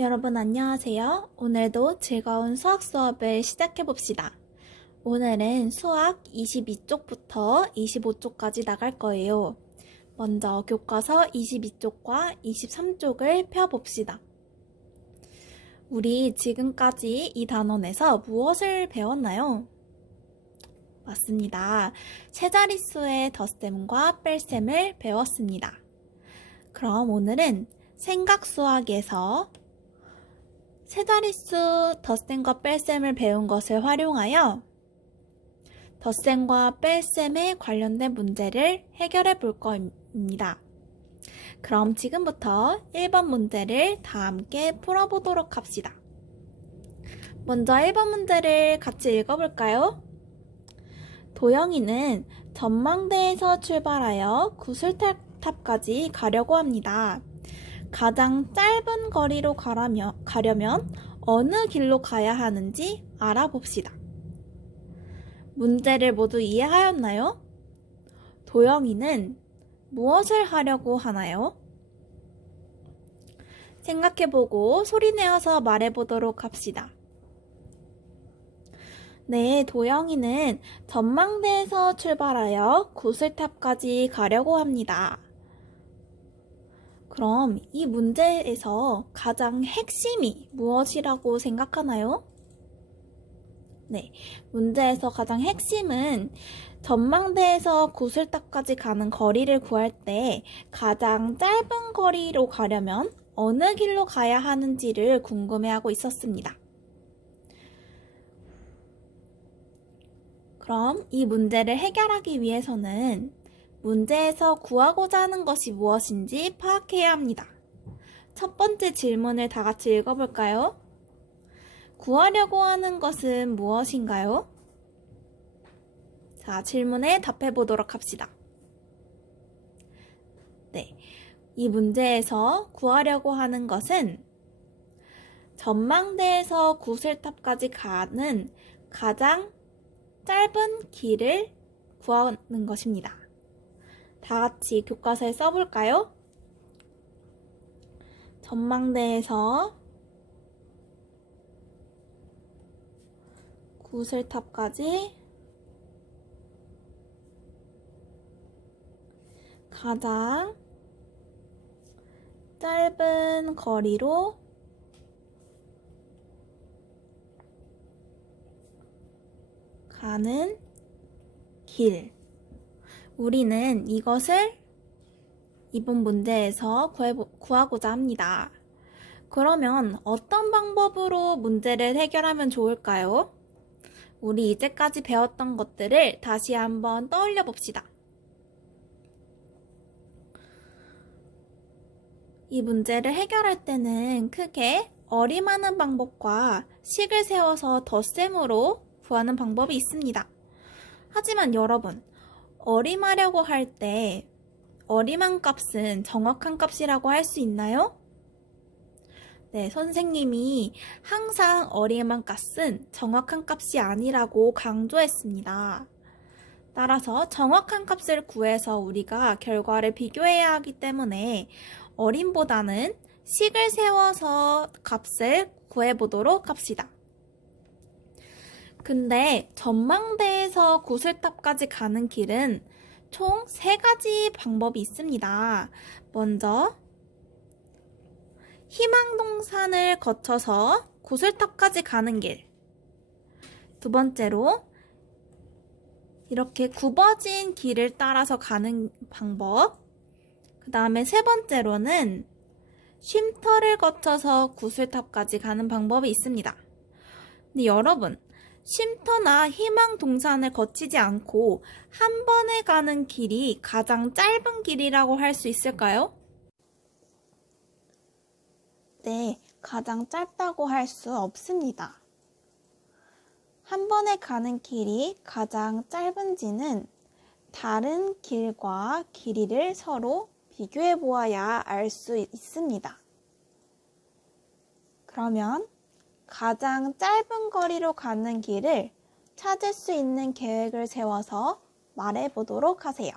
여러분 안녕하세요. 오늘도 즐거운 수학 수업을 시작해 봅시다. 오늘은 수학 22쪽부터 25쪽까지 나갈 거예요. 먼저 교과서 22쪽과 23쪽을 펴봅시다. 우리 지금까지 이 단원에서 무엇을 배웠나요? 맞습니다. 세자릿수의 덧셈과 뺄셈을 배웠습니다. 그럼 오늘은 생각수학에서 세자릿수 덧셈과 뺄셈을 배운 것을 활용하여 덧셈과 뺄셈에 관련된 문제를 해결해 볼 겁니다. 그럼 지금부터 1번 문제를 다 함께 풀어보도록 합시다. 먼저 1번 문제를 같이 읽어볼까요? 도영이는 전망대에서 출발하여 구슬탑까지 가려고 합니다. 가장 짧은 거리로 가려면 어느 길로 가야 하는지 알아봅시다. 문제를 모두 이해하였나요? 도영이는 무엇을 하려고 하나요? 생각해보고 소리내어서 말해보도록 합시다. 네, 도영이는 전망대에서 출발하여 구슬탑까지 가려고 합니다. 그럼 이 문제에서 가장 핵심이 무엇이라고 생각하나요? 네, 문제에서 가장 핵심은 전망대에서 구슬탑까지 가는 거리를 구할 때 가장 짧은 거리로 가려면 어느 길로 가야 하는지를 궁금해하고 있었습니다. 그럼 이 문제를 해결하기 위해서는 문제에서 구하고자 하는 것이 무엇인지 파악해야 합니다. 첫 번째 질문을 다 같이 읽어볼까요? 구하려고 하는 것은 무엇인가요? 자, 질문에 답해 보도록 합시다. 네, 이 문제에서 구하려고 하는 것은 전망대에서 구슬탑까지 가는 가장 짧은 길을 구하는 것입니다. 다 같이 교과서에 써볼까요? 전망대에서 구슬탑까지 가장 짧은 거리로 가는 길. 우리는 이것을 이번 문제에서 구하고자 합니다. 그러면 어떤 방법으로 문제를 해결하면 좋을까요? 우리 이제까지 배웠던 것들을 다시 한번 떠올려 봅시다. 이 문제를 해결할 때는 크게 어림하는 방법과 식을 세워서 덧셈으로 구하는 방법이 있습니다. 하지만 여러분, 어림하려고 할 때 어림한 값은 정확한 값이라고 할 수 있나요? 네, 선생님이 항상 어림한 값은 정확한 값이 아니라고 강조했습니다. 따라서 정확한 값을 구해서 우리가 결과를 비교해야 하기 때문에 어림보다는 식을 세워서 값을 구해보도록 합시다. 근데 전망대에서 구슬탑까지 가는 길은 총 3가지 방법이 있습니다. 먼저 희망동산을 거쳐서 구슬탑까지 가는 길. 두 번째로 이렇게 굽어진 길을 따라서 가는 방법. 그 다음에 세 번째로는 쉼터를 거쳐서 구슬탑까지 가는 방법이 있습니다. 근데 여러분, 쉼터나 희망동산을 거치지 않고 한 번에 가는 길이 가장 짧은 길이라고 할 수 있을까요? 네, 가장 짧다고 할 수 없습니다. 한 번에 가는 길이 가장 짧은지는 다른 길과 길이를 서로 비교해 보아야 알 수 있습니다. 그러면 가장 짧은 거리로 가는 길을 찾을 수 있는 계획을 세워서 말해 보도록 하세요.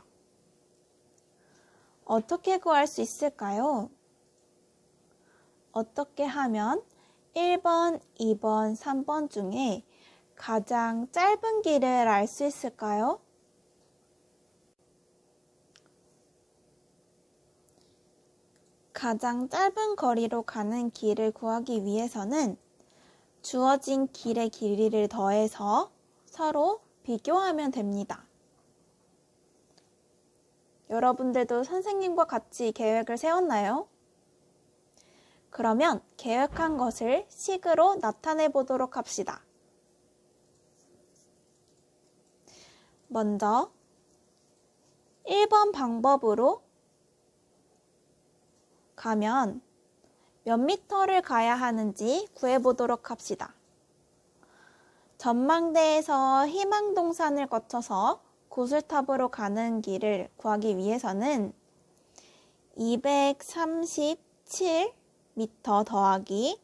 어떻게 구할 수 있을까요? 어떻게 하면 1번, 2번, 3번 중에 가장 짧은 길을 알 수 있을까요? 가장 짧은 거리로 가는 길을 구하기 위해서는 주어진 길의 길이를 더해서 서로 비교하면 됩니다. 여러분들도 선생님과 같이 계획을 세웠나요? 그러면 계획한 것을 식으로 나타내 보도록 합시다. 먼저 1번 방법으로 가면 몇 미터를 가야 하는지 구해보도록 합시다. 전망대에서 희망동산을 거쳐서 구슬탑으로 가는 길을 구하기 위해서는 237m 더하기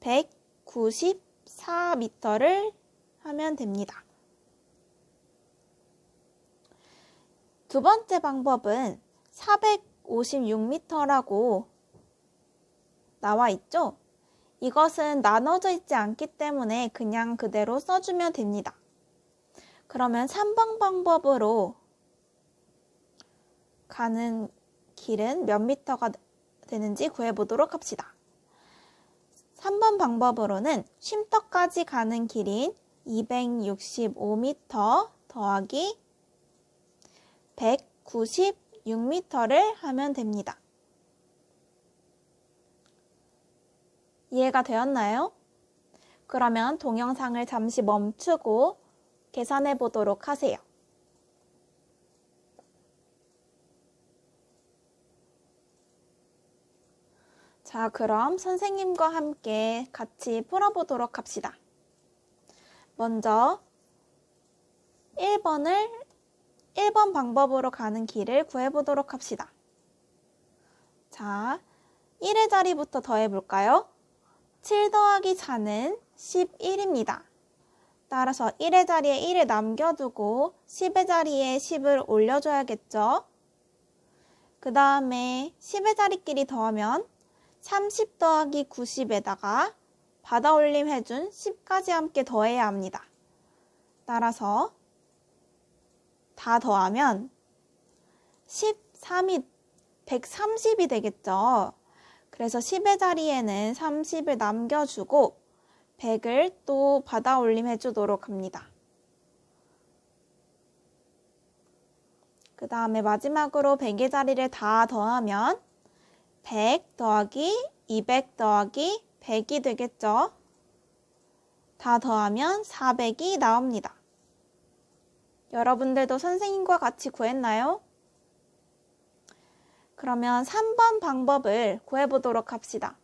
194m를 하면 됩니다. 두 번째 방법은 456m라고 나와 있죠? 이것은 나눠져 있지 않기 때문에 그냥 그대로 써주면 됩니다. 그러면 3번 방법으로 가는 길은 몇 미터가 되는지 구해보도록 합시다. 3번 방법으로는 쉼터까지 가는 길인 265m 더하기 196m를 하면 됩니다. 이해가 되었나요? 그러면 동영상을 잠시 멈추고 계산해 보도록 하세요. 자, 그럼 선생님과 함께 같이 풀어보도록 합시다. 먼저 1번 방법으로 가는 길을 구해보도록 합시다. 자, 1의 자리부터 더해볼까요? 7 더하기 4는 11입니다. 따라서 1의 자리에 1을 남겨두고 10의 자리에 10을 올려줘야겠죠? 그 다음에 10의 자리끼리 더하면 30 더하기 90에다가 받아올림 해준 10까지 함께 더해야 합니다. 따라서 다 더하면 13이 130이 되겠죠. 그래서 10의 자리에는 30을 남겨주고 100을 또 받아올림 해주도록 합니다. 그 다음에 마지막으로 100의 자리를 다 더하면 100 더하기 200 더하기 100이 되겠죠. 다 더하면 400이 나옵니다. 여러분들도 선생님과 같이 구했나요? 그러면 3번 방법을 구해보도록 합시다.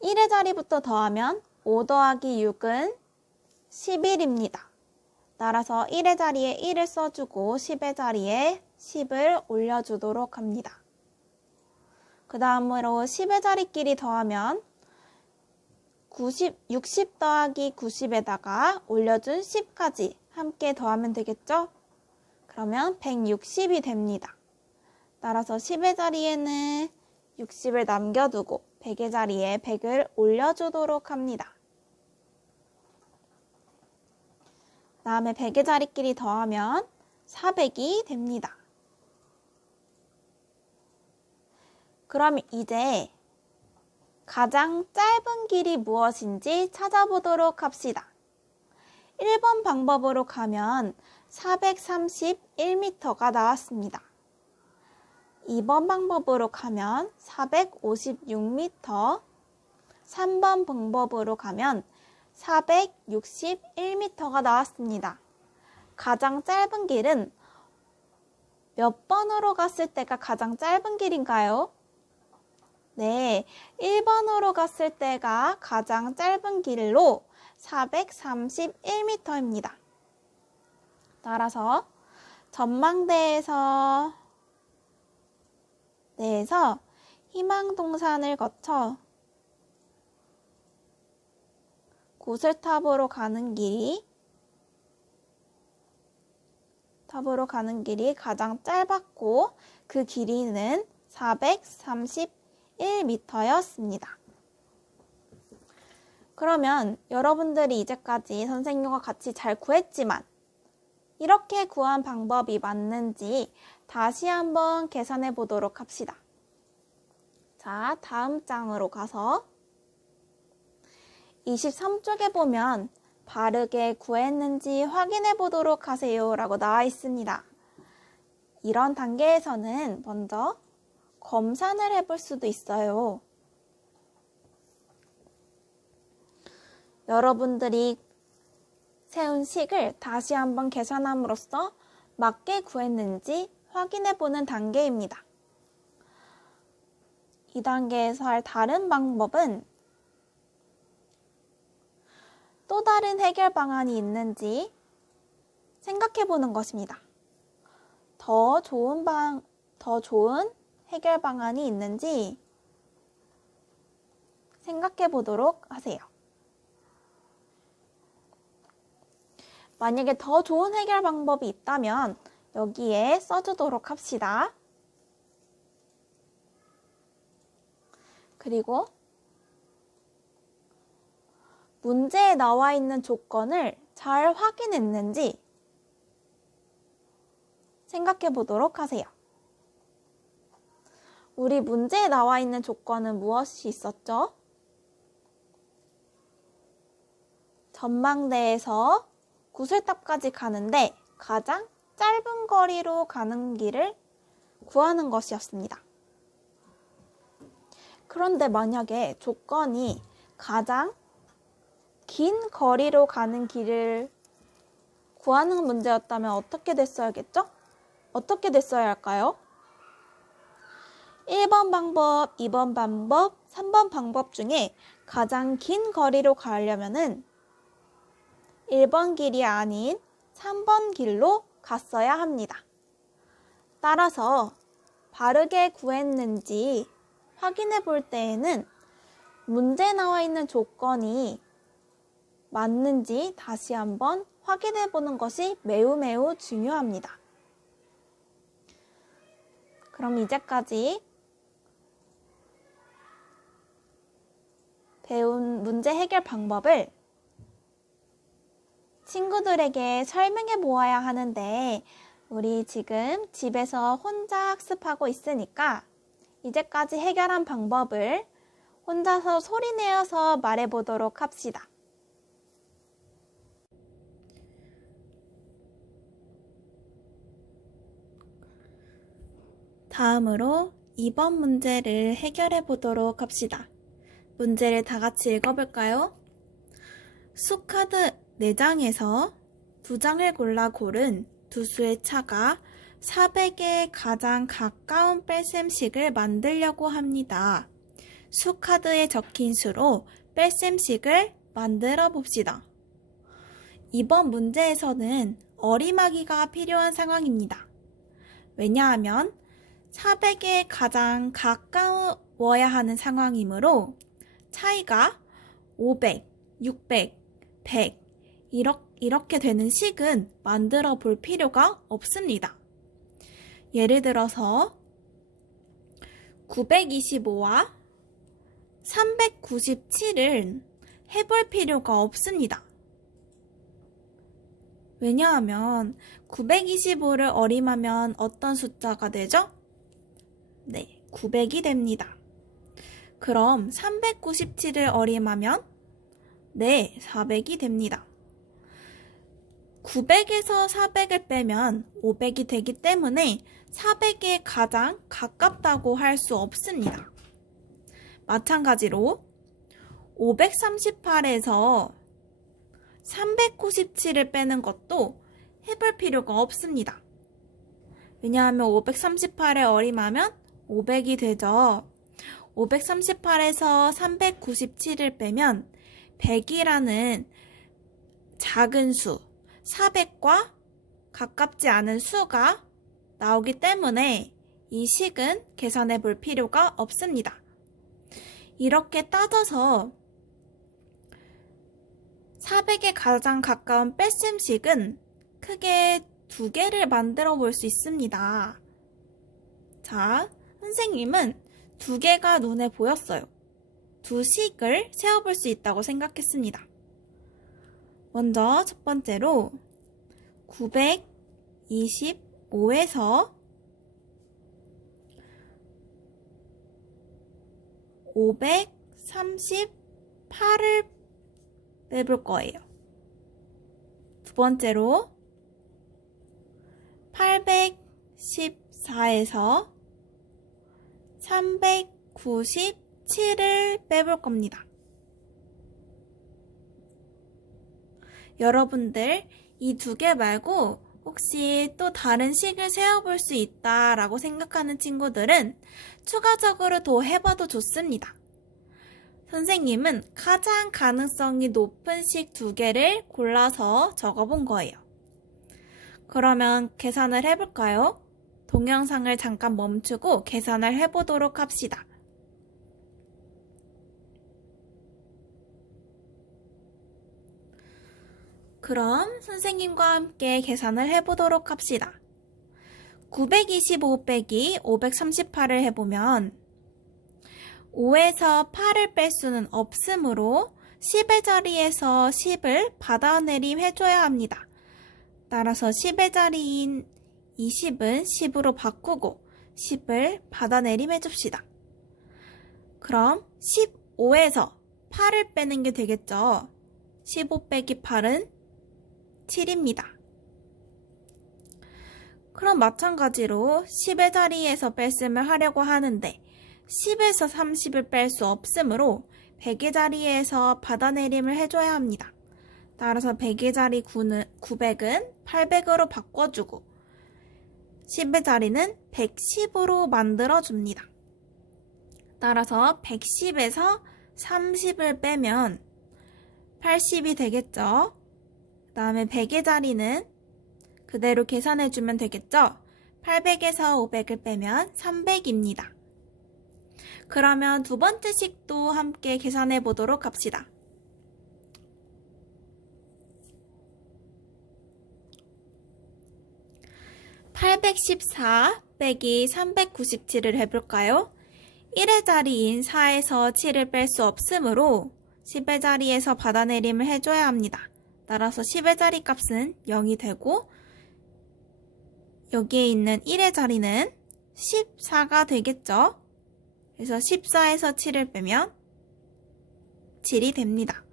1의 자리부터 더하면 5 더하기 6은 11입니다. 따라서 1의 자리에 1을 써주고 10의 자리에 10을 올려주도록 합니다. 그 다음으로 10의 자리끼리 더하면 60 더하기 90에다가 올려준 10까지 함께 더하면 되겠죠? 그러면 160이 됩니다. 따라서 10의 자리에는 60을 남겨두고 100의 자리에 100을 올려주도록 합니다. 다음에 100의 자리끼리 더하면 400이 됩니다. 그럼 이제 가장 짧은 길이 무엇인지 찾아보도록 합시다. 1번 방법으로 가면 431m가 나왔습니다. 2번 방법으로 가면 456m, 3번 방법으로 가면 461m가 나왔습니다. 가장 짧은 길은 몇 번으로 갔을 때가 가장 짧은 길인가요? 네, 1번으로 갔을 때가 가장 짧은 길로 431m입니다. 따라서 전망대에서 희망동산을 거쳐 구슬탑으로 가는 길이 가장 짧았고 그 길이는 431m였습니다. 그러면 여러분들이 이제까지 선생님과 같이 잘 구했지만 이렇게 구한 방법이 맞는지 다시 한번 계산해 보도록 합시다. 자, 다음 장으로 가서 23쪽에 보면 바르게 구했는지 확인해 보도록 하세요 라고 나와 있습니다. 이런 단계에서는 먼저 검산을 해볼 수도 있어요. 여러분들이 세운 식을 다시 한번 계산함으로써 맞게 구했는지 확인해 보는 단계입니다. 이 단계에서 할 다른 방법은 또 다른 해결 방안이 있는지 생각해 보는 것입니다. 더 좋은 해결 방안이 있는지 생각해 보도록 하세요. 만약에 더 좋은 해결 방법이 있다면 여기에 써주도록 합시다. 그리고 문제에 나와 있는 조건을 잘 확인했는지 생각해 보도록 하세요. 우리 문제에 나와 있는 조건은 무엇이 있었죠? 전망대에서 구슬탑까지 가는데 가장 짧은 거리로 가는 길을 구하는 것이었습니다. 그런데 만약에 조건이 가장 긴 거리로 가는 길을 구하는 문제였다면 어떻게 됐어야겠죠? 어떻게 됐어야 할까요? 1번 방법, 2번 방법, 3번 방법 중에 가장 긴 거리로 가려면은 1번 길이 아닌 3번 길로 갔어야 합니다. 따라서 바르게 구했는지 확인해 볼 때에는 문제에 나와 있는 조건이 맞는지 다시 한번 확인해 보는 것이 매우 중요합니다. 그럼 이제까지 배운 문제 해결 방법을 친구들에게 설명해 보아야 하는데 우리 지금 집에서 혼자 학습하고 있으니까 이제까지 해결한 방법을 혼자서 소리내어서 말해 보도록 합시다. 다음으로 2번 문제를 해결해 보도록 합시다. 문제를 다 같이 읽어볼까요? 수카드 4장에서 2장을 골라 고른 두 수의 차가 400에 가장 가까운 뺄셈식을 만들려고 합니다. 수카드에 적힌 수로 뺄셈식을 만들어 봅시다. 이번 문제에서는 어리마기가 필요한 상황입니다. 왜냐하면 400에 가장 가까워야 하는 상황이므로 차이가 500, 600, 100 이렇게 되는 식은 만들어 볼 필요가 없습니다. 예를 들어서 925와 397을 해볼 필요가 없습니다. 왜냐하면 925를 어림하면 어떤 숫자가 되죠? 네, 900이 됩니다. 그럼 397을 어림하면 네, 400이 됩니다. 900에서 400을 빼면 500이 되기 때문에 400에 가장 가깝다고 할 수 없습니다. 마찬가지로 538에서 397을 빼는 것도 해볼 필요가 없습니다. 왜냐하면 538에 어림하면 500이 되죠. 538에서 397을 빼면 100이라는 작은 수, 400과 가깝지 않은 수가 나오기 때문에 이 식은 계산해 볼 필요가 없습니다. 이렇게 따져서 400에 가장 가까운 뺄셈식은 크게 두 개를 만들어 볼 수 있습니다. 자, 선생님은 두 개가 눈에 보였어요. 두 식을 세어볼 수 있다고 생각했습니다. 먼저 첫 번째로 925에서 538을 빼볼 거예요. 두 번째로 814에서 397을 빼볼 겁니다. 여러분들 이 두 개 말고 혹시 또 다른 식을 세어볼 수 있다라고 생각하는 친구들은 추가적으로 더 해봐도 좋습니다. 선생님은 가장 가능성이 높은 식 두 개를 골라서 적어본 거예요. 그러면 계산을 해볼까요? 동영상을 잠깐 멈추고 계산을 해보도록 합시다. 그럼 선생님과 함께 계산을 해보도록 합시다. 925 빼기 538을 해보면 5에서 8을 뺄 수는 없으므로 10의 자리에서 10을 받아내림 해줘야 합니다. 따라서 10의 자리인 20은 10으로 바꾸고 10을 받아내림 해줍시다. 그럼 15에서 8을 빼는 게 되겠죠. 15 빼기 8은 7입니다. 그럼 마찬가지로 10의 자리에서 뺄셈을 하려고 하는데 10에서 30을 뺄 수 없으므로 100의 자리에서 받아내림을 해줘야 합니다. 따라서 100의 자리 900은 800으로 바꿔주고 10의 자리는 110으로 만들어줍니다. 따라서 110에서 30을 빼면 80이 되겠죠. 그 다음에 100의 자리는 그대로 계산해주면 되겠죠. 800에서 500을 빼면 300입니다. 그러면 두 번째 식도 함께 계산해 보도록 합시다. (814) 빼기 397을 해볼까요? 1의 자리인 4에서 7을 뺄 수 없으므로 10의 자리에서 받아내림을 해줘야 합니다. 따라서 10의 자리 값은 0이 되고 여기에 있는 1의 자리는 14가 되겠죠? 그래서 14에서 7을 빼면 7이 됩니다.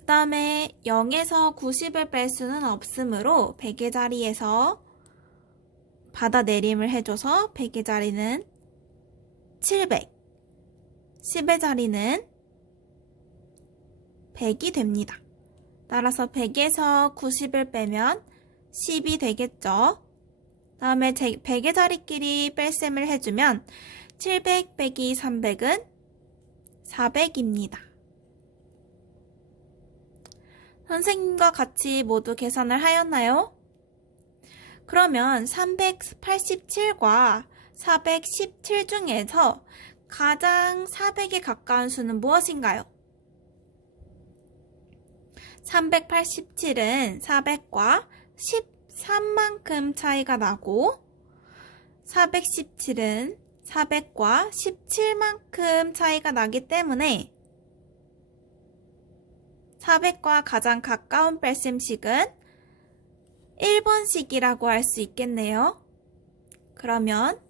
그 다음에 0에서 90을 뺄 수는 없으므로 100의 자리에서 받아내림을 해줘서 100의 자리는 700, 10의 자리는 100이 됩니다. 따라서 100에서 90을 빼면 10이 되겠죠. 다음에 100의 자리끼리 뺄셈을 해주면 700 빼기 300은 400입니다. 선생님과 같이 모두 계산을 하였나요? 그러면 387과 417 중에서 가장 400에 가까운 수는 무엇인가요? 387은 400과 13만큼 차이가 나고 417은 400과 17만큼 차이가 나기 때문에 400과 가장 가까운 뺄셈식은 1번식이라고 할 수 있겠네요. 그러면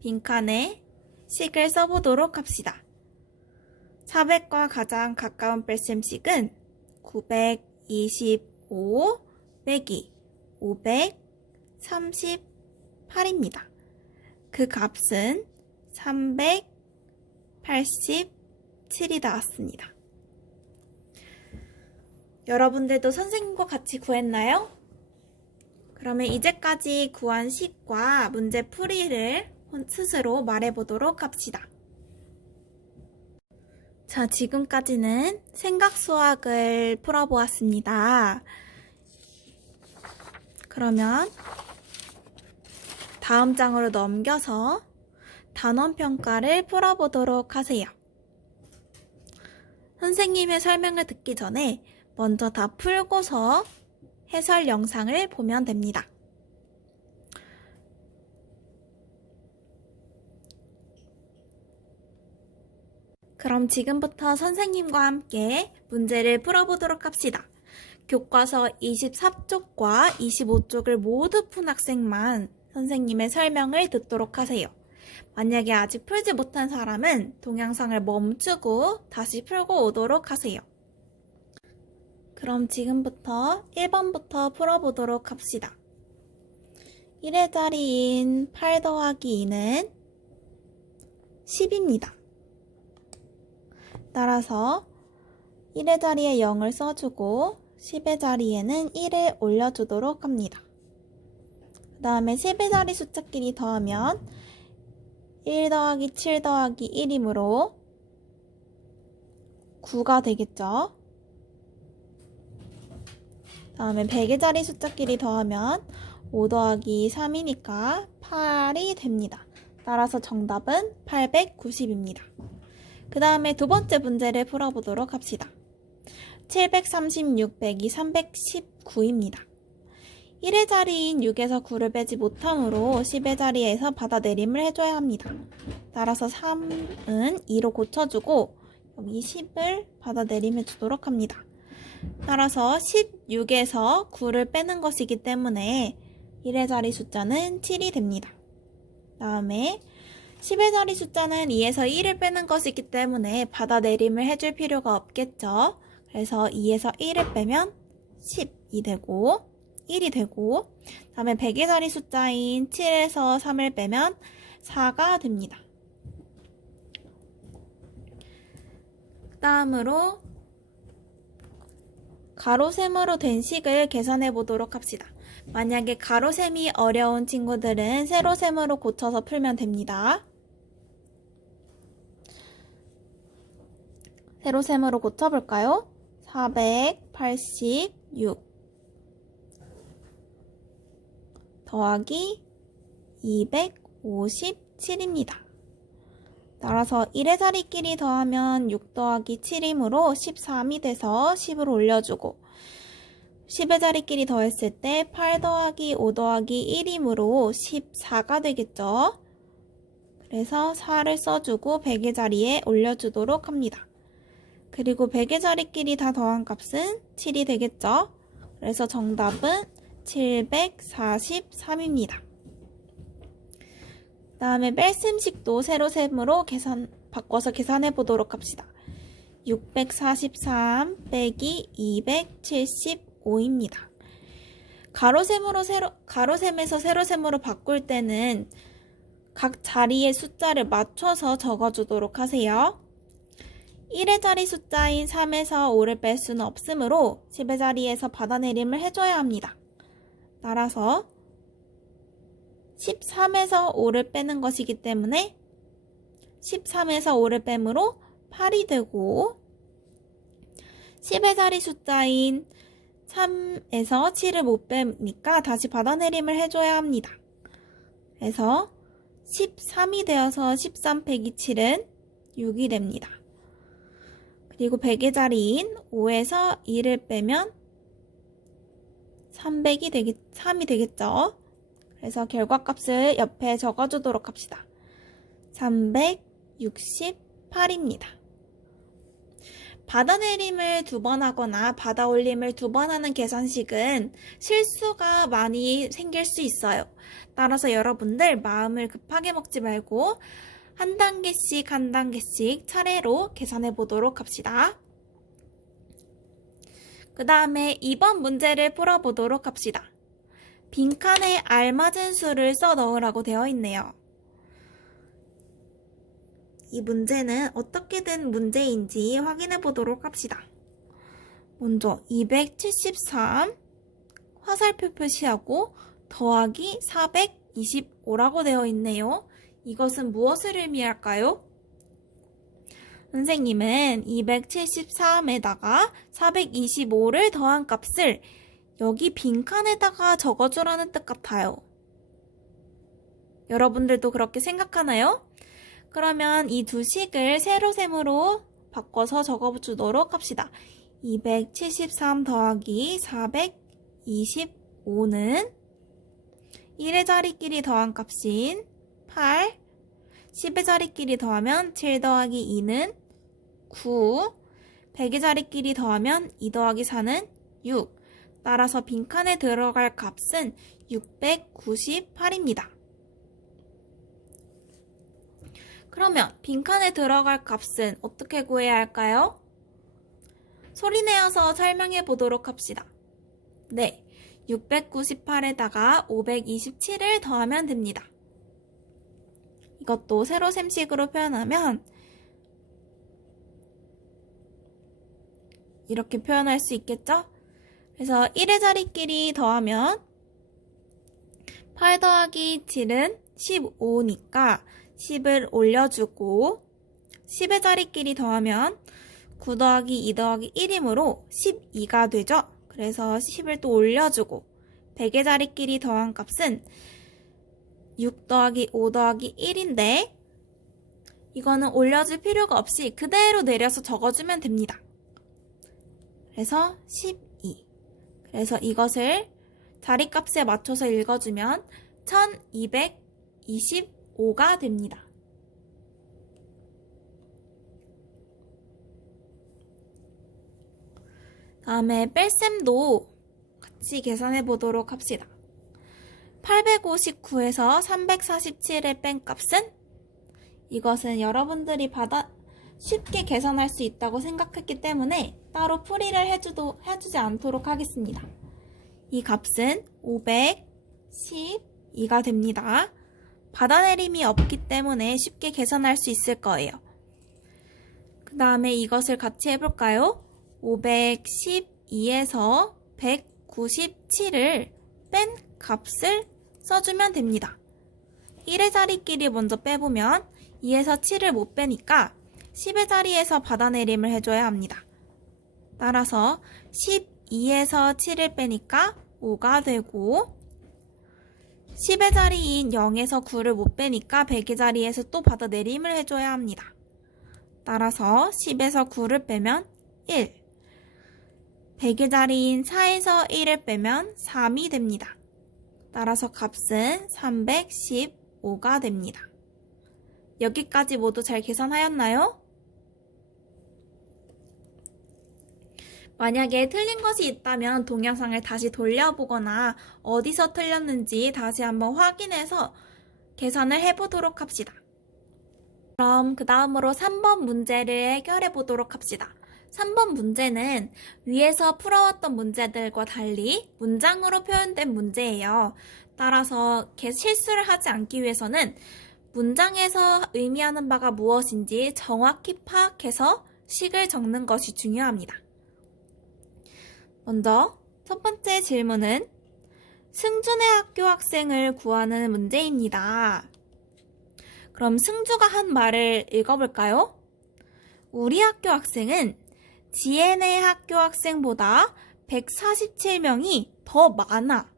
빈칸에 식을 써보도록 합시다. 400과 가장 가까운 뺄셈식은 925 빼기 538입니다. 그 값은 387이 나왔습니다. 여러분들도 선생님과 같이 구했나요? 그러면 이제까지 구한 식과 문제 풀이를 스스로 말해보도록 합시다. 자, 지금까지는 생각 수학을 풀어보았습니다. 그러면 다음 장으로 넘겨서 단원 평가를 풀어보도록 하세요. 선생님의 설명을 듣기 전에 먼저 다 풀고서 해설 영상을 보면 됩니다. 그럼 지금부터 선생님과 함께 문제를 풀어보도록 합시다. 교과서 24쪽과 25쪽을 모두 푼 학생만 선생님의 설명을 듣도록 하세요. 만약에 아직 풀지 못한 사람은 동영상을 멈추고 다시 풀고 오도록 하세요. 그럼 지금부터 1번부터 풀어보도록 합시다. 1의 자리인 8 더하기 2는 10입니다. 따라서 1의 자리에 0을 써주고 10의 자리에는 1을 올려주도록 합니다. 그 다음에 10의 자리 숫자끼리 더하면 1 더하기 7 더하기 1이므로 9가 되겠죠. 다음에 100의 자리 숫자끼리 더하면 5 더하기 3이니까 8이 됩니다. 따라서 정답은 890입니다. 그 다음에 두 번째 문제를 풀어보도록 합시다. 736 빼기 319입니다. 1의 자리인 6에서 9를 빼지 못하므로 10의 자리에서 받아내림을 해줘야 합니다. 따라서 3은 2로 고쳐주고 여기 10을 받아내림해 주도록 합니다. 따라서 16에서 9를 빼는 것이기 때문에 1의 자리 숫자는 7이 됩니다. 다음에 10의 자리 숫자는 2에서 1을 빼는 것이기 때문에 받아내림을 해줄 필요가 없겠죠. 그래서 2에서 1을 빼면 10이 되고 1이 되고 다음에 100의 자리 숫자인 7에서 3을 빼면 4가 됩니다. 다음으로 가로셈으로 된 식을 계산해 보도록 합시다. 만약에 가로셈이 어려운 친구들은 세로셈으로 고쳐서 풀면 됩니다. 세로셈으로 고쳐볼까요? 486 더하기 257입니다. 따라서 1의 자리끼리 더하면 6 더하기 7이므로 13이 돼서 10을 올려주고 10의 자리끼리 더했을 때 8 더하기 5 더하기 1이므로 14가 되겠죠. 그래서 4를 써주고 100의 자리에 올려주도록 합니다. 그리고 100의 자리끼리 다 더한 값은 7이 되겠죠. 그래서 정답은 743입니다. 다음에 뺄셈식도 세로셈으로 바꿔서 계산해 보도록 합시다. 643 빼기 275입니다. 가로셈에서 세로셈으로 바꿀 때는 각 자리의 숫자를 맞춰서 적어주도록 하세요. 1의 자리 숫자인 3에서 5를 뺄 수는 없으므로 10의 자리에서 받아내림을 해줘야 합니다. 따라서 13에서 5를 빼는 것이기 때문에 13에서 5를 빼므로 8이 되고 10의 자리 숫자인 3에서 7을 못 빼니까 다시 받아내림을 해줘야 합니다. 그래서 13이 되어서 13 빼기 7은 6이 됩니다. 그리고 100의 자리인 5에서 2를 빼면 300이 3이 되겠죠. 그래서 결과값을 옆에 적어주도록 합시다. 368입니다. 받아내림을 2번 하거나 받아올림을 2번 하는 계산식은 실수가 많이 생길 수 있어요. 따라서 여러분들 마음을 급하게 먹지 말고 한 단계씩 차례로 계산해 보도록 합시다. 그 다음에 2번 문제를 풀어보도록 합시다. 빈칸에 알맞은 수를 써 넣으라고 되어 있네요. 이 문제는 어떻게 된 문제인지 확인해 보도록 합시다. 먼저 273 화살표 표시하고 더하기 425라고 되어 있네요. 이것은 무엇을 의미할까요? 선생님은 273에다가 425를 더한 값을 여기 빈칸에다가 적어주라는 뜻 같아요. 여러분들도 그렇게 생각하나요? 그러면 이 두 식을 세로셈으로 바꿔서 적어주도록 합시다. 273 더하기 425는 1의 자리끼리 더한 값인 8, 10의 자리끼리 더하면 7 더하기 2는 9. 100의 자리끼리 더하면 2 더하기 4는 6. 따라서 빈칸에 들어갈 값은 698입니다. 그러면 빈칸에 들어갈 값은 어떻게 구해야 할까요? 소리내어서 설명해 보도록 합시다. 네, 698에다가 527을 더하면 됩니다. 이것도 세로셈식으로 표현하면 이렇게 표현할 수 있겠죠? 그래서 1의 자리끼리 더하면 8 더하기 7은 15니까 10을 올려주고 10의 자리끼리 더하면 9 더하기 2 더하기 1이므로 12가 되죠? 그래서 10을 또 올려주고 100의 자리끼리 더한 값은 6 더하기 5 더하기 1인데 이거는 올려줄 필요가 없이 그대로 내려서 적어주면 됩니다. 그래서 12. 그래서 이것을 자리값에 맞춰서 읽어주면 1225가 됩니다. 다음에 뺄셈도 같이 계산해 보도록 합시다. 859에서 347의 뺀 값은 이것은 여러분들이 쉽게 계산할 수 있다고 생각했기 때문에 따로 풀이를 해주지 않도록 하겠습니다. 이 값은 512가 됩니다. 받아내림이 없기 때문에 쉽게 계산할 수 있을 거예요. 그 다음에 이것을 같이 해볼까요? 512에서 197을 뺀 값을 써주면 됩니다. 1의 자리끼리 먼저 빼보면 2에서 7을 못 빼니까 10의 자리에서 받아내림을 해줘야 합니다. 따라서 12에서 7을 빼니까 5가 되고 10의 자리인 0에서 9를 못 빼니까 100의 자리에서 또 받아내림을 해줘야 합니다. 따라서 10에서 9를 빼면 1. 100의 자리인 4에서 1을 빼면 3이 됩니다. 따라서 값은 315가 됩니다. 여기까지 모두 잘 계산하였나요? 만약에 틀린 것이 있다면 동영상을 다시 돌려보거나 어디서 틀렸는지 다시 한번 확인해서 계산을 해보도록 합시다. 그럼 그 다음으로 3번 문제를 해결해 보도록 합시다. 3번 문제는 위에서 풀어왔던 문제들과 달리 문장으로 표현된 문제예요. 따라서 실수를 하지 않기 위해서는 문장에서 의미하는 바가 무엇인지 정확히 파악해서 식을 적는 것이 중요합니다. 먼저 첫 번째 질문은 승준의 학교 학생을 구하는 문제입니다. 그럼 승주가 한 말을 읽어볼까요? 우리 학교 학생은 지혜네 학교 학생보다 147명이 더 많아.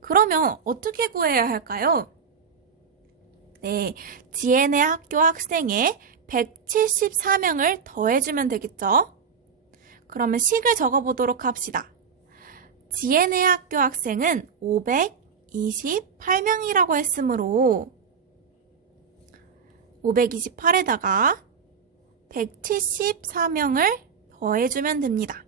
그러면 어떻게 구해야 할까요? 네, 지혜네 학교 학생에 174명을 더해주면 되겠죠? 그러면 식을 적어보도록 합시다. 지혜네 학교 학생은 528명이라고 했으므로 528에다가 174명을 더해주면 됩니다.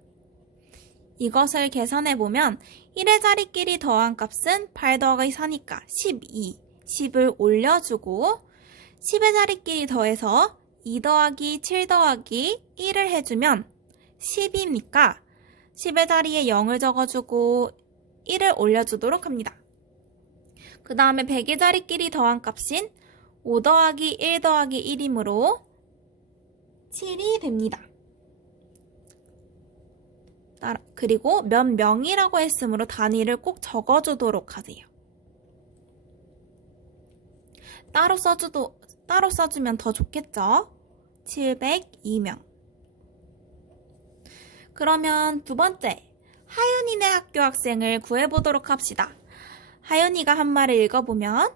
이것을 계산해보면 1의 자리끼리 더한 값은 8 더하기 4니까 12, 10을 올려주고 10의 자리끼리 더해서 2 더하기 7 더하기 1을 해주면 10이니까 10의 자리에 0을 적어주고 1을 올려주도록 합니다. 그 다음에 100의 자리끼리 더한 값인 5 더하기 1 더하기 1이므로 7이 됩니다. 그리고 몇 명이라고 했으므로 단위를 꼭 적어주도록 하세요. 따로 써주면 더 좋겠죠? 702명. 그러면 두 번째, 하윤이네 학교 학생을 구해보도록 합시다. 하윤이가 한 말을 읽어보면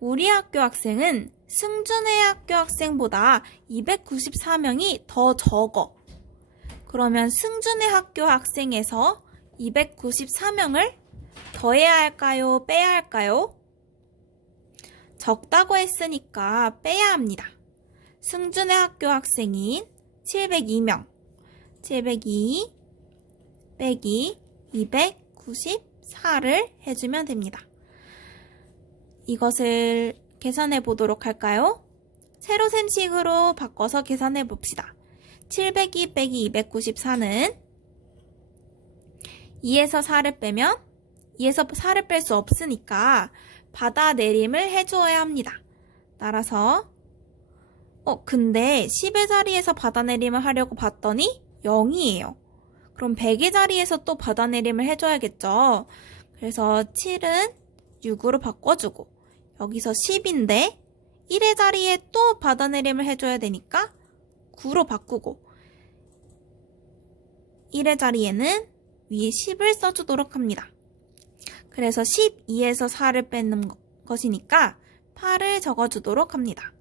우리 학교 학생은 승준의 학교 학생보다 294명이 더 적어. 그러면 승준의 학교 학생에서 294명을 더해야 할까요? 빼야 할까요? 적다고 했으니까 빼야 합니다. 승준의 학교 학생인 702명, 702 빼기 294를 해주면 됩니다. 이것을 계산해 보도록 할까요? 세로셈식으로 바꿔서 계산해 봅시다. 702 빼기 294는 2에서 4를 빼면 2에서 4를 뺄 수 없으니까 받아내림을 해주어야 합니다. 따라서 근데 10의 자리에서 받아내림을 하려고 봤더니 0이에요. 그럼 100의 자리에서 또 받아내림을 해줘야겠죠. 그래서 7은 6으로 바꿔주고 여기서 10인데 1의 자리에 또 받아내림을 해줘야 되니까 9로 바꾸고 1의 자리에는 위에 10을 써주도록 합니다. 그래서 12에서 4를 뺏는 것이니까 8을 적어주도록 합니다.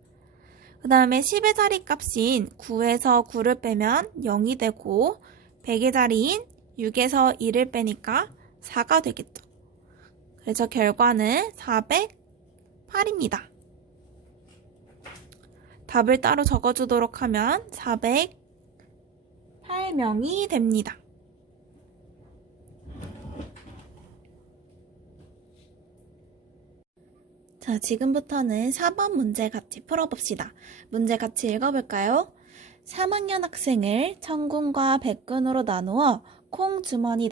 그 다음에 10의 자리 값인 9에서 9를 빼면 0이 되고 100의 자리인 6에서 2를 빼니까 4가 되겠죠. 그래서 결과는 408입니다. 답을 따로 적어주도록 하면 408명이 됩니다. 자, 지금부터는 4번 문제 같이 풀어봅시다. 문제 같이 읽어볼까요? 3학년 학생을 천군과 백군으로 나누어 콩 주머니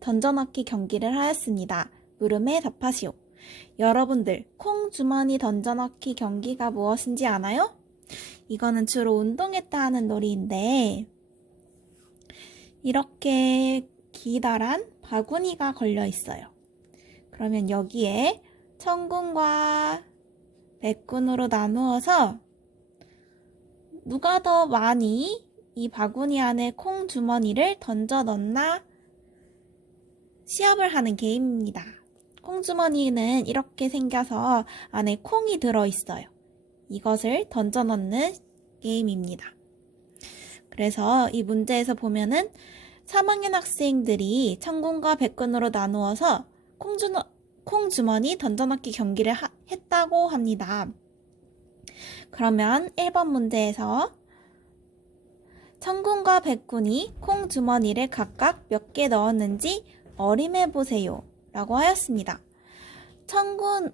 던져넣기 경기를 하였습니다. 물음에 답하시오. 여러분들, 콩 주머니 던져넣기 경기가 무엇인지 아나요? 이거는 주로 운동회 때 하는 놀이인데 이렇게 기다란 바구니가 걸려 있어요. 그러면 여기에 천군과 백군으로 나누어서 누가 더 많이 이 바구니 안에 콩 주머니를 던져 넣나 시합을 하는 게임입니다. 콩 주머니는 이렇게 생겨서 안에 콩이 들어있어요. 이것을 던져 넣는 게임입니다. 그래서 이 문제에서 보면은 3학년 학생들이 천군과 백군으로 나누어서 콩 주머니 던져넣기 경기를 했다고 합니다. 그러면 1번 문제에서 천군과 백군이 콩 주머니를 각각 몇 개 넣었는지 어림해 보세요 라고 하였습니다. 천군에서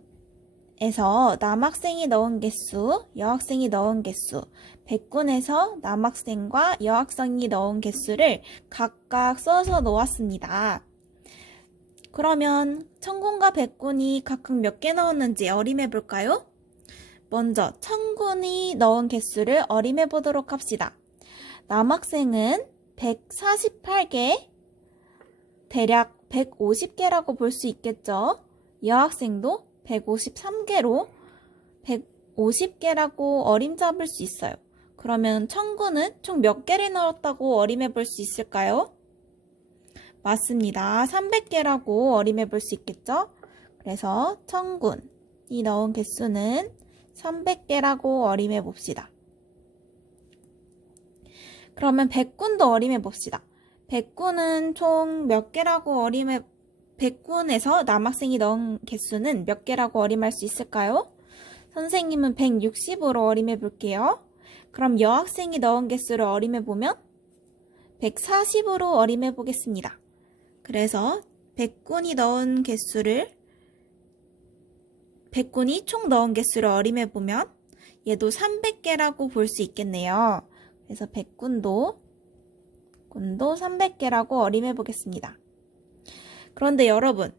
남학생이 넣은 개수, 여학생이 넣은 개수, 백군에서 남학생과 여학생이 넣은 개수를 각각 써서 놓았습니다. 그러면 천군과 백군이 각각 몇 개 넣었는지 어림해 볼까요? 먼저 천군이 넣은 개수를 어림해 보도록 합시다. 남학생은 148개, 대략 150개라고 볼 수 있겠죠? 여학생도 153개로 150개라고 어림잡을 수 있어요. 그러면 천군은 총 몇 개를 넣었다고 어림해 볼 수 있을까요? 맞습니다. 300개라고 어림해 볼 수 있겠죠? 그래서 천군이 넣은 개수는 300개라고 어림해 봅시다. 그러면 백군도 어림해 봅시다. 백군은 총 몇 개라고 백군에서 남학생이 넣은 개수는 몇 개라고 어림할 수 있을까요? 선생님은 160으로 어림해 볼게요. 그럼 여학생이 넣은 개수를 어림해 보면 140으로 어림해 보겠습니다. 그래서 백군이 총 넣은 개수를 어림해 보면 얘도 300개라고 볼 수 있겠네요. 그래서 백군도 300개라고 어림해 보겠습니다. 그런데 여러분,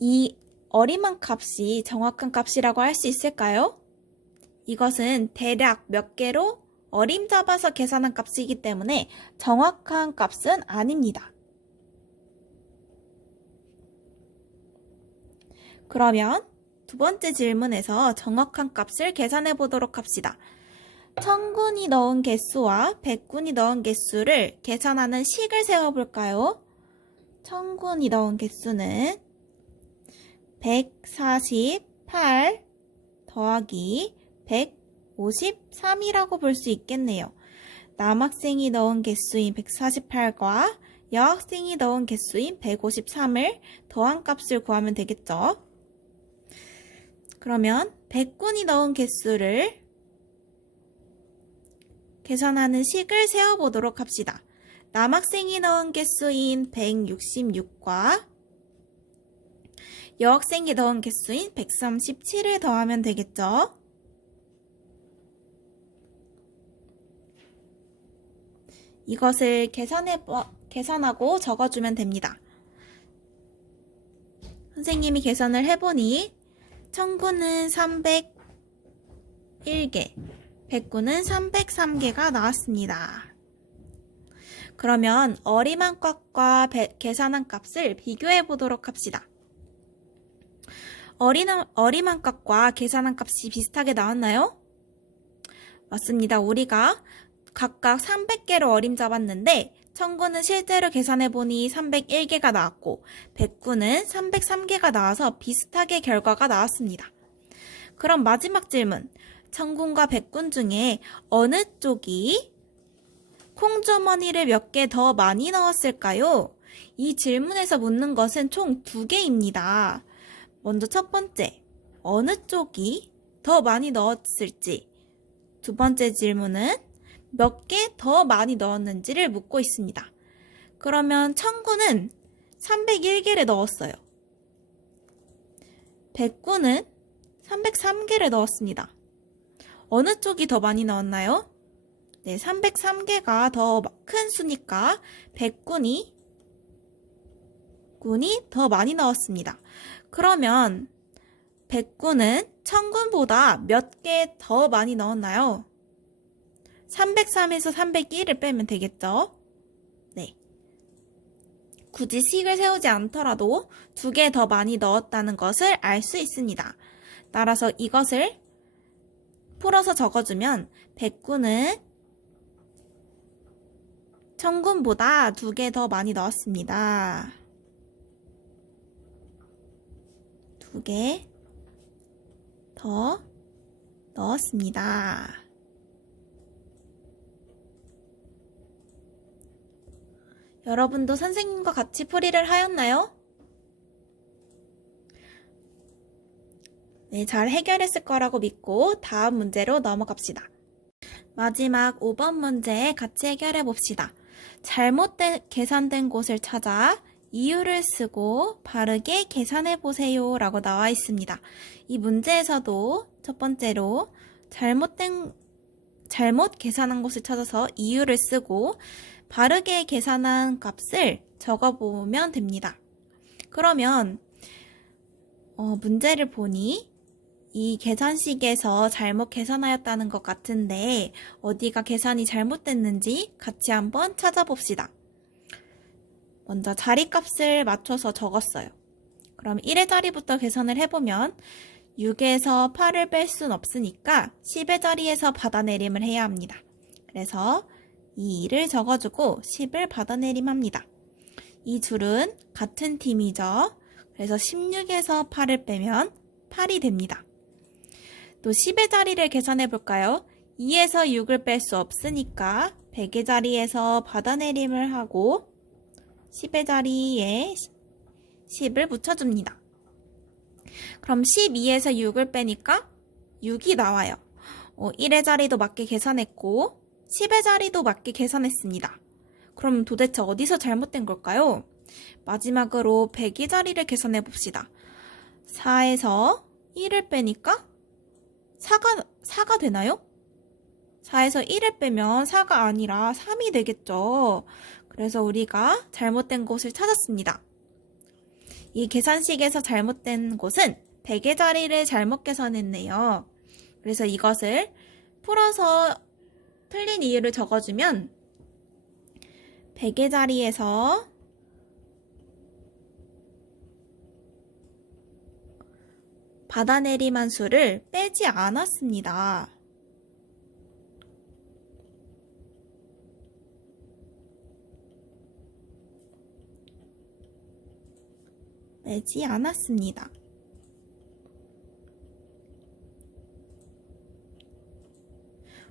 이 어림한 값이 정확한 값이라고 할 수 있을까요? 이것은 대략 몇 개로 어림 잡아서 계산한 값이기 때문에 정확한 값은 아닙니다. 그러면 두 번째 질문에서 정확한 값을 계산해 보도록 합시다. 천군이 넣은 개수와 백군이 넣은 개수를 계산하는 식을 세워볼까요? 천군이 넣은 개수는 148 더하기 153이라고 볼 수 있겠네요. 남학생이 넣은 개수인 148과 여학생이 넣은 개수인 153을 더한 값을 구하면 되겠죠. 그러면 백군이 넣은 개수를 계산하는 식을 세어보도록 합시다. 남학생이 넣은 개수인 166과 여학생이 넣은 개수인 137을 더하면 되겠죠? 이것을 계산하고 적어주면 됩니다. 선생님이 계산을 해보니 청구는 301개, 백구는 303개가 나왔습니다. 그러면 어림한 값과 계산한 값을 비교해 보도록 합시다. 어림한 값과 계산한 값이 비슷하게 나왔나요? 맞습니다. 우리가 각각 300개로 어림 잡았는데 청구는 실제로 계산해보니 301개가 나왔고 백구는 303개가 나와서 비슷하게 결과가 나왔습니다. 그럼 마지막 질문. 청군과 백군 중에 어느 쪽이 콩주머니를 몇 개 더 많이 넣었을까요? 이 질문에서 묻는 것은 총 2개입니다. 먼저 첫 번째, 어느 쪽이 더 많이 넣었을지. 두 번째 질문은 몇 개 더 많이 넣었는지를 묻고 있습니다. 그러면 청구는 301개를 넣었어요. 백구는 303개를 넣었습니다. 어느 쪽이 더 많이 넣었나요? 네, 303개가 더 큰 수니까 백군이 더 많이 넣었습니다. 그러면 백군은 청군보다 몇 개 더 많이 넣었나요? 303에서 301을 빼면 되겠죠? 네. 굳이 식을 세우지 않더라도 2개 더 많이 넣었다는 것을 알 수 있습니다. 따라서 이것을 풀어서 적어주면 백군은 청군보다 2개 더 많이 넣었습니다. 2개 더 넣었습니다. 여러분도 선생님과 같이 풀이를 하였나요? 네, 잘 해결했을 거라고 믿고 다음 문제로 넘어갑시다. 마지막 5번 문제 같이 해결해 봅시다. 계산된 곳을 찾아 이유를 쓰고 바르게 계산해 보세요 라고 나와 있습니다. 이 문제에서도 첫 번째로 잘못 계산한 곳을 찾아서 이유를 쓰고 바르게 계산한 값을 적어보면 됩니다. 그러면 문제를 보니 이 계산식에서 잘못 계산하였다는 것 같은데 어디가 계산이 잘못됐는지 같이 한번 찾아봅시다. 먼저 자리값을 맞춰서 적었어요. 그럼 1의 자리부터 계산을 해보면 6에서 8을 뺄 순 없으니까 10의 자리에서 받아내림을 해야 합니다. 그래서 이 2를 적어주고 10을 받아내림합니다. 이 줄은 같은 팀이죠. 그래서 16에서 8을 빼면 8이 됩니다. 또 10의 자리를 계산해 볼까요? 2에서 6을 뺄 수 없으니까 100의 자리에서 받아내림을 하고 10의 자리에 10을 붙여줍니다. 그럼 12에서 6을 빼니까 6이 나와요. 1의 자리도 맞게 계산했고 10의 자리도 맞게 계산했습니다. 그럼 도대체 어디서 잘못된 걸까요? 마지막으로 100의 자리를 계산해 봅시다. 4에서 1을 빼니까 4가 되나요? 4에서 1을 빼면 4가 아니라 3이 되겠죠. 그래서 우리가 잘못된 곳을 찾았습니다. 이 계산식에서 잘못된 곳은 100의 자리를 잘못 계산했네요. 그래서 이것을 풀어서 틀린 이유를 적어주면 100의 자리에서 받아내림한 수를 빼지 않았습니다. 빼지 않았습니다.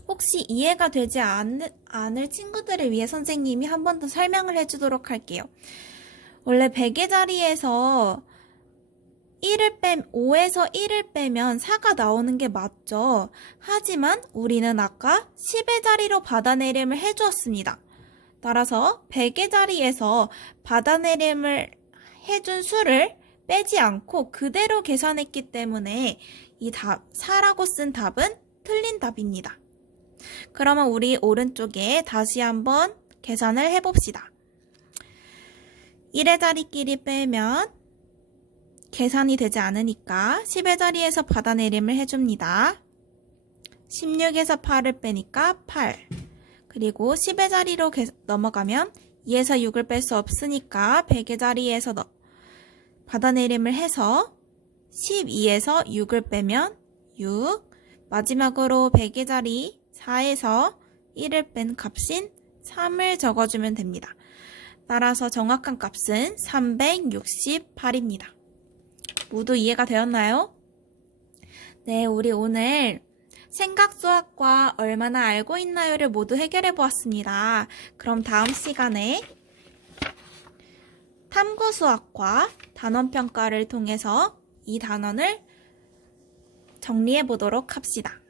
혹시 이해가 되지 않을 친구들을 위해 선생님이 한 번 더 설명을 해주도록 할게요. 원래 100의 자리에서 5에서 1을 빼면 4가 나오는 게 맞죠? 하지만 우리는 아까 10의 자리로 받아내림을 해주었습니다. 따라서 100의 자리에서 받아내림을 해준 수를 빼지 않고 그대로 계산했기 때문에 이 4라고 쓴 답은 틀린 답입니다. 그러면 우리 오른쪽에 다시 한번 계산을 해봅시다. 1의 자리끼리 빼면 계산이 되지 않으니까 10의 자리에서 받아내림을 해줍니다. 16에서 8을 빼니까 8. 그리고 10의 자리로 넘어가면 2에서 6을 뺄 수 없으니까 100의 자리에서 받아내림을 해서 12에서 6을 빼면 6. 마지막으로 100의 자리 4에서 1을 뺀 값인 3을 적어주면 됩니다. 따라서 정확한 값은 368입니다. 모두 이해가 되었나요? 네, 우리 오늘 생각수학과 얼마나 알고 있나요를 모두 해결해 보았습니다. 그럼 다음 시간에 탐구수학과 단원평가를 통해서 이 단원을 정리해 보도록 합시다.